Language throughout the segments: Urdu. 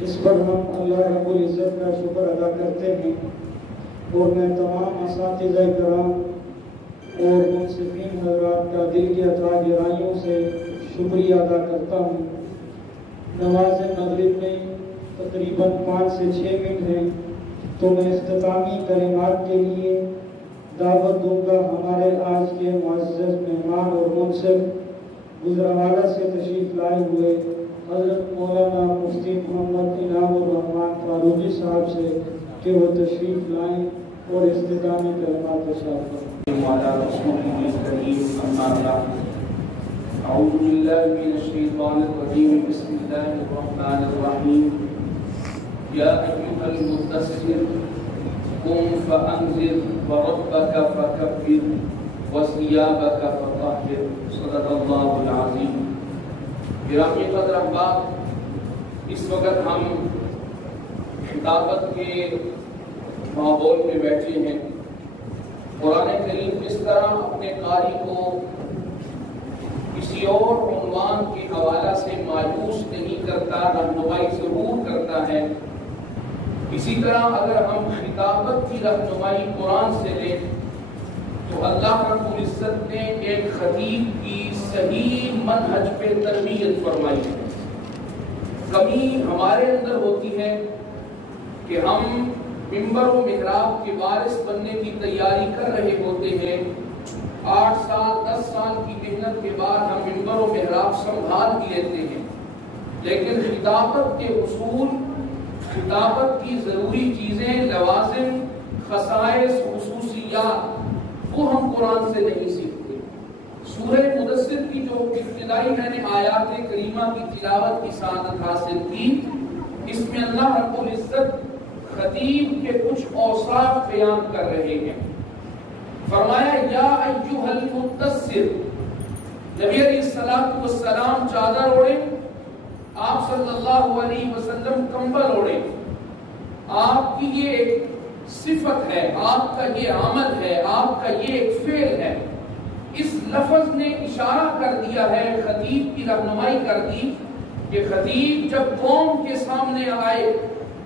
جس پر ہم اللہ رب العزت کا شکر ادا کرتے ہیں، اور میں تمام اساتذہ کرام اور منصفین حضرات کا دل کی اطراف گہرائیوں سے شکریہ ادا کرتا ہوں۔ نماز مغرب میں تقریباً 5 سے 6 منٹ ہیں، تو میں اختتامی کلمات کے لیے دعوت دوں گا ہمارے آج کے معزز مہمان اور منصف گجرانوالہ سے تشریف لائے ہوئے حضرت مولانا مفتی محمد انعام الرحمن فاروقی صاحب سے کہ وہ تشریف لائیں اور اختتامی کلمات ارشاد کریں۔ اعوذ باللہ من الشیطان الرجیم، بسم اللہ الرحمن الرحیم۔ یا ایھا المدثر قم فانذر وربک فکبر وثیابک فطہر، صدق اللہ العظیم۔ گرامی قدر احباب، اس وقت ہم خطابت کے ماحول میں بیٹھے ہیں۔ قرآن کریم اس طرح اپنے قاری کو کسی اور عنوان کے حوالہ سے مایوس نہیں کرتا، رہنمائی ضرور کرتا ہے۔ اسی طرح اگر ہم خطابت کی رہنمائی قرآن سے لیں تو اللہ رب العزت نے ایک خطیب کی صحیح منہج پہ تربیت فرمائی ہے۔ کمی ہمارے اندر ہوتی ہے کہ ہم ممبر و محراب کے وارث بننے کی تیاری کر رہے ہوتے ہیں، 8 سال 10 سال کی محنت کے بعد ہم ممبر و محراب سنبھال بھی لیتے ہیں، لیکن خطابت کے اصول، خطابت کی ضروری چیزیں، لوازم، خصائص، خصوصیات وہ ہم قرآن سے نہیں سیکھتے۔ سورہ مدثر کی جو ابتدائی میں نے آیات کریمہ کی تلاوت کی سعادت حاصل کی، اس میں اللہ رب العزت خطیب کے کچھ اوصاف بیان کر رہے ہیں۔ فرمایا یا ایھا المدثر، نبی علیہ السلام چادر اوڑھے، آپ صلی اللہ علیہ وسلم کمبل اوڑھے۔ آپ کی یہ ایک صفت ہے، آپ کا یہ عمل ہے، آپ کا یہ ایک فعل ہے۔ اس لفظ نے اشارہ کر دیا ہے، خطیب کی رہنمائی کر دی کہ خطیب جب قوم کے سامنے آئے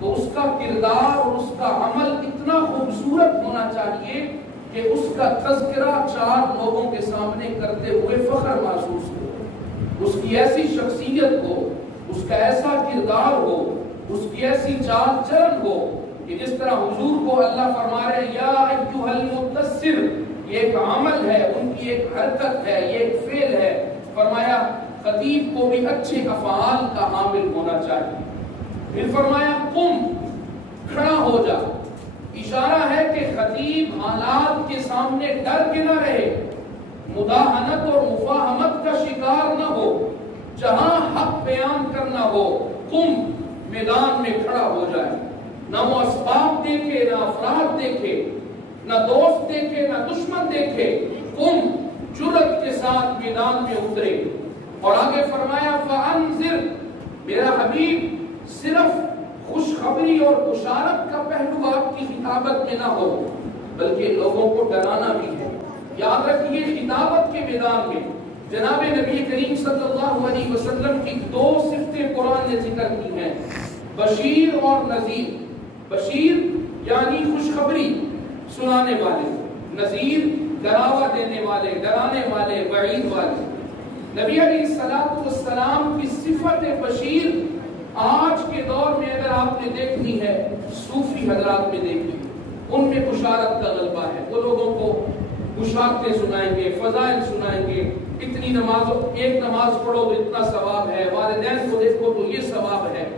تو اس کا کردار اور اس کا عمل اتنا خوبصورت ہونا چاہیے کہ اس کا تذکرہ 4 لوگوں کے سامنے کرتے ہوئے فخر محسوس ہو، اس کی ایسی شخصیت ہو، اس کا ایسا کردار ہو، اس کی ایسی چال چلن ہو کہ جس طرح حضور کو اللہ فرما رہے یا ایھا المدثر، یہ ایک عمل ہے، ان کی ایک حرکت ہے، یہ ایک فعل ہے۔ فرمایا خطیب کو بھی اچھے افعال کا حامل ہونا چاہیے۔ پھر فرمایا قم، کھڑا ہو جا۔ اشارہ ہے کہ خطیب حالات کے سامنے ڈر کے نہ رہے، مداہنت اور مفاہمت کا شکار نہ ہو، جہاں حق بیان کرنا ہو قم، میدان میں کھڑا ہو جائے۔ نہ وہ اسباب دیکھے، نہ افراد دیکھے، نہ دوست دیکھے، نہ دشمن دیکھے، قم، جرأت کے ساتھ میدان میں اترے۔ اور آگے فرمایا فانذر، میرا حبیب صرف خوشخبری اور بشارت کا پہلو آپ کی خطابت میں نہ ہو، بلکہ لوگوں کو ڈرانا بھی ہے۔ یاد رکھیے خطابت کے میدان میں جناب نبی کریم صلی اللہ علیہ وسلم کی 2 صفتیں قرآن نے ذکر کی ہیں، بشیر اور نذیر۔ بشیر یعنی خوشخبری سنانے والے، نذیر ڈراوا دینے والے، ڈرانے والے، وعید والے۔ نبی علیہ السلام کی صفت بشیر آج کے دور میں اگر آپ نے دیکھنی ہے، صوفی حضرات میں دیکھنی، ان میں بشارت کا غلبہ ہے۔ وہ لوگوں کو بشارتیں سنائیں گے، فضائل سنائیں گے، اتنی نمازوں، ایک نماز پڑھو تو اتنا ثواب ہے، والدین کو دیکھو تو یہ ثواب ہے۔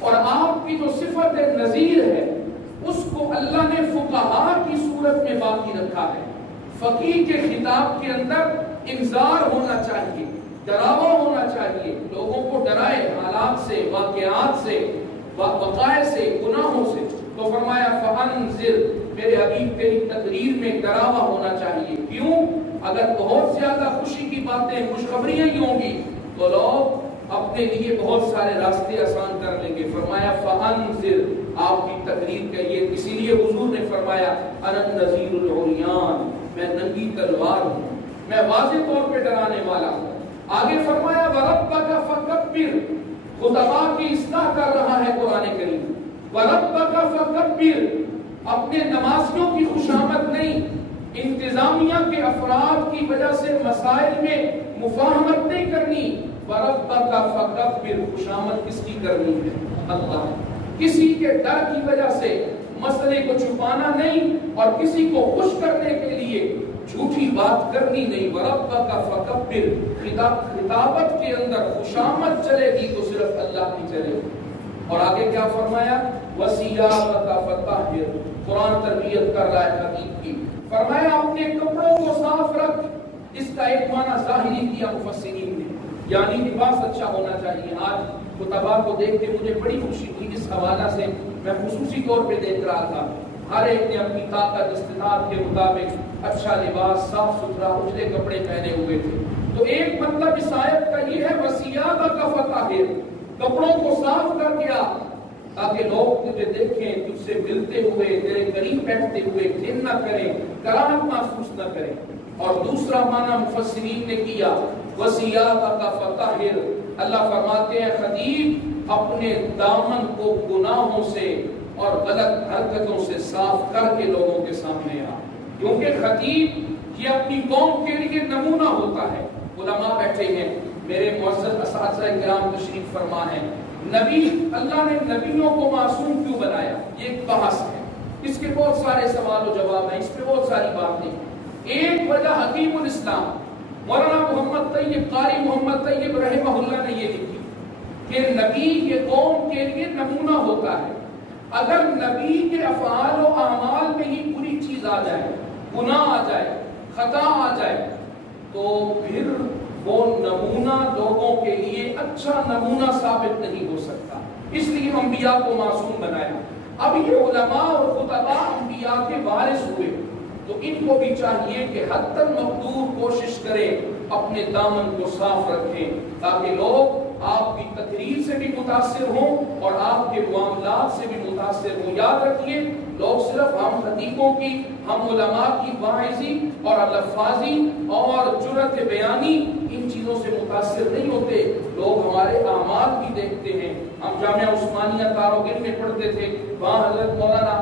اور آپ کی جو صفت نذیر ہے، اس کو اللہ نے فقہاء کی صورت میں باقی رکھا ہے۔ فقیہ کے خطاب کے اندر انذار ہونا چاہیے، ڈراوا ہونا چاہیے، لوگوں کو ڈرائے حالات سے، واقعات سے، وقائع سے، گناہوں سے۔ تو فرمایا فانذر، میرے حبیب تیری تقریر میں ڈراوا ہونا چاہیے۔ کیوں؟ اگر بہت زیادہ خوشی کی باتیں، خوشخبریاں ہی ہوں گی تو لوگ اپنے لیے بہت سارے راستے آسان کر لیں گے۔ فرمایا فانذر، آپ کی تقریر کا یہ، اسی لیے حضور نے فرمایا انا النذیر العریان، میں ننگی تلوار ہوں، میں واضح طور پہ ڈرانے والا ہوں۔ آگے فرمایا وَرَبَّكَ فَكَبِّرْ، خطبہ کی اصلاح کر رہا ہے قرآن کریم. وَرَبَّكَ فَكَبِّرْ، اپنے نمازیوں کی خوشامد نہیں، انتظامیہ کے افراد کی وجہ سے مسائل میں مفاہمت نہیں کرنی. وَرَبَّكَ فَكَبِّرْ، خوشامد کس کی کرنی ہے؟ اللہ. کسی کے ڈر کی وجہ سے مسئلے کو چھپانا نہیں اور کسی کو خوش کرنے کے لیے جھوٹی بات کرنی نہیں. وَرَبَّكَ فَكَبِّرْ، خطابت کے اندر خوشامد چلے گی تو صرف اللہ کی چلے گی. اور آگے کیا فرمایا؟ وَثِيَابَكَ فَطَهِّرْ، قرآن تربیت کر رہا ہے حقیق کی. فرمایا اپنے کپڑوں کو صاف رکھ. اس کا ایک معنی ظاہری کیا مفسرین نے، یعنی لباس اچھا ہونا چاہیے. آج خطبہ کو دیکھ کے مجھے بڑی خوشی ہوئی. اس حوالہ سے میں خصوصی طور پہ دیکھ رہا تھا ہر ایک نے اپنی طاقت استطاعت کے مطابق اچھا لباس، صاف ستھرا اجلے کپڑے پہنے ہوئے تھے. تو ایک مطلب اس آیت کا یہ ہے وَثِيَابَكَ فَطَهِّرْ، کپڑوں کو صاف کر کے آ تاکہ لوگ تجھے دیکھیں، تجھ سے ملتے ہوئے، تیرے قریب بیٹھتے ہوئے گھن نہ کریں، کراہت محسوس نہ کریں. اور دوسرا معنی مفسرین نے کیا وَثِيَابَكَ فَطَهِّرْ، اللہ فرماتے ہیں خطیب اپنے دامن کو گناہوں سے اور غلط حرکتوں سے صاف کر کے لوگوں کے سامنے آ. کیونکہ خطیب یہ اپنی قوم کے لیے نمونہ ہوتا ہے. علماء بیٹھے ہیں، میرے معزز اساتذہ کرام تشریف فرما ہے. نبی، اللہ نے نبیوں کو معصوم کیوں بنایا؟ یہ ایک بحث ہے، اس کے بہت سارے سوال و جواب ہیں، اس پہ بہت ساری باتیں. ایک وجہ حکیم الاسلام مولانا محمد طیب قاری محمد طیب رحمہ اللہ نے یہ لکھی کہ نبی یہ قوم کے لیے نمونہ ہوتا ہے. اگر نبی کے افعال و اعمال میں ہی بری چیز آ جائے، گناہ آ جائے، خطا آ جائے، تو پھر وہ نمونہ لوگوں کے لیے اچھا نمونہ ثابت نہیں ہو سکتا. اس لیے انبیاء کو معصوم بنایا. اب یہ علماء اور خطباء انبیاء کے وارث ہوئے تو ان کو بھی چاہیے کہ حتی المقدور کوشش کریں اپنے دامن کو صاف رکھیں تاکہ لوگ آپ کی تقریر سے بھی متاثر ہوں اور آپ کے معاملات سے بھی متاثر ہوں. یاد رکھیے لوگ صرف ہم خطیبوں کی، ہم علماء کی واعظی اور الفاظی اور جرأت بیانی ان چیزوں سے متاثر نہیں ہوتے. لوگ ہمارے اعمال بھی دیکھتے ہیں. ہم جامعہ عثمانیہ تاروگن میں پڑھتے تھے، وہاں حضرت مولانا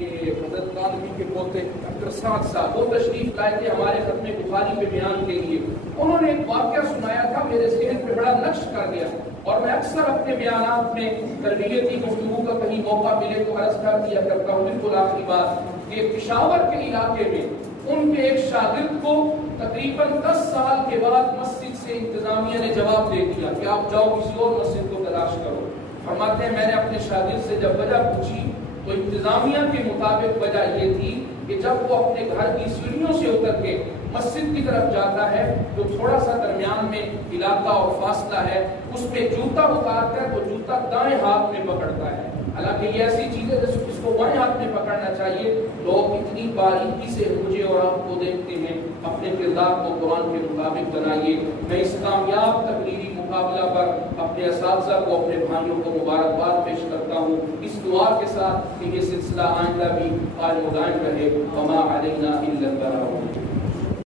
حضرت کانوی کے پوتے ڈاکٹر سعد صاحب وہ تشریف لائے تھے ہمارے ختم بخاری پہ بیان کے لیے. انہوں نے ایک واقعہ سنایا تھا، میرے ذہن پہ بڑا نقش کر گیا اور میں اکثر اپنے بیانات میں تربیتی گفتگو کا کہیں موقع ملے تو عرض کر دیا کرتا ہوں. بالکل آخری بات کہ پشاور کے علاقے میں ان کے ایک شاگرد کو تقریباً 10 سال کے بعد مسجد سے انتظامیہ نے جواب دے دیا کہ آپ جاؤ کسی اور مسجد کو تلاش کرو. فرماتے ہیں میں نے اپنے شاگرد سے جب وجہ پوچھی تو انتظامیہ کے مطابق وجہ یہ تھی کہ جب وہ اپنے گھر کی سیڑھیوں سے اتر کے مسجد کی طرف جاتا ہے تو تھوڑا سا درمیان میں علاقہ اور فاصلہ ہے، اس پہ جوتا اتار کر وہ جوتا دائیں ہاتھ میں پکڑتا ہے. حالانکہ یہ ایسی چیز ہے جس کو بائیں ہاتھ میں پکڑنا چاہیے. لوگ اتنی باریکی سے مجھے اور آپ کو دیکھتے ہیں. اپنے کردار کو قرآن کے مطابق بنائیے. میں اس کامیاب تقریری مقابلہ پر اپنے اساتذہ کو، اپنے بھائیوں کو مبارکباد پیش کرتا ہوں اس دعا کے ساتھ کہ یہ سلسلہ آئندہ بھی قائم و دائم رہے. وما علینا الا البلاغ.